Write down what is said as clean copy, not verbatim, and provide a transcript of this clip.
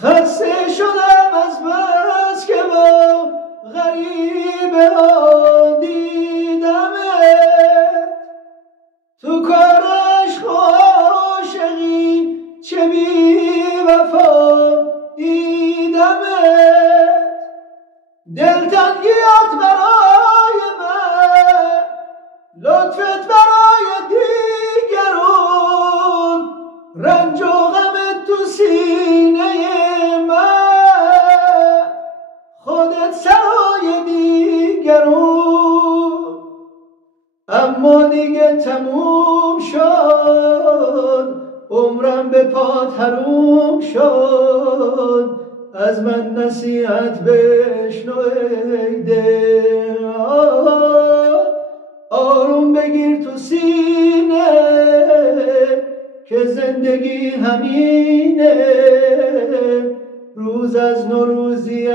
خسته شدم از بس که با غریبه ها دیدمت، تو کار عشق و عاشقی چه بی وفا دیدمت. دلتنگیات برای من، لطفت برای دیگرون، رنج و غمت تو سینه من، خودت سرای دیگرون. اما دیگه تموم شد، عمرم به پات حروم شد، از من نصیحت بشنو ای دل. آروم بگیر تو سینه که زندگی همینه، روز از نوروزی